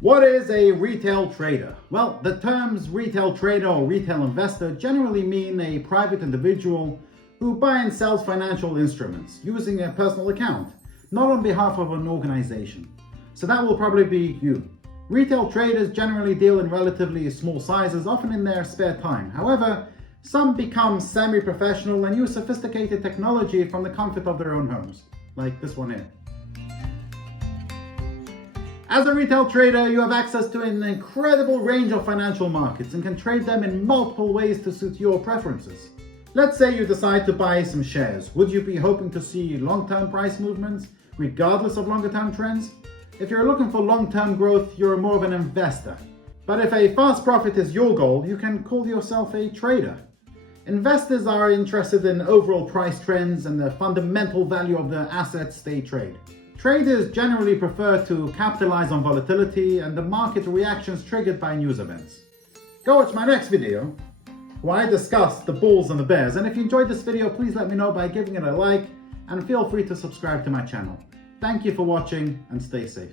What is a retail trader? Well, the terms retail trader or retail investor generally mean a private individual who buys and sells financial instruments using a personal account, not on behalf of an organization. So that will probably be you. Retail traders generally deal in relatively small sizes, often in their spare time. However, some become semi-professional and use sophisticated technology from the comfort of their own homes, like this one here. As a retail trader, you have access to an incredible range of financial markets and can trade them in multiple ways to suit your preferences. Let's say you decide to buy some shares. Would you be hoping to see long-term price movements, regardless of longer-term trends? If you're looking for long-term growth, you're more of an investor. But if a fast profit is your goal, you can call yourself a trader. Investors are interested in overall price trends and the fundamental value of the assets they trade. Traders generally prefer to capitalize on volatility and the market reactions triggered by news events. Go watch my next video where I discuss the bulls and the bears. And if you enjoyed this video, please let me know by giving it a like and feel free to subscribe to my channel. Thank you for watching and stay safe.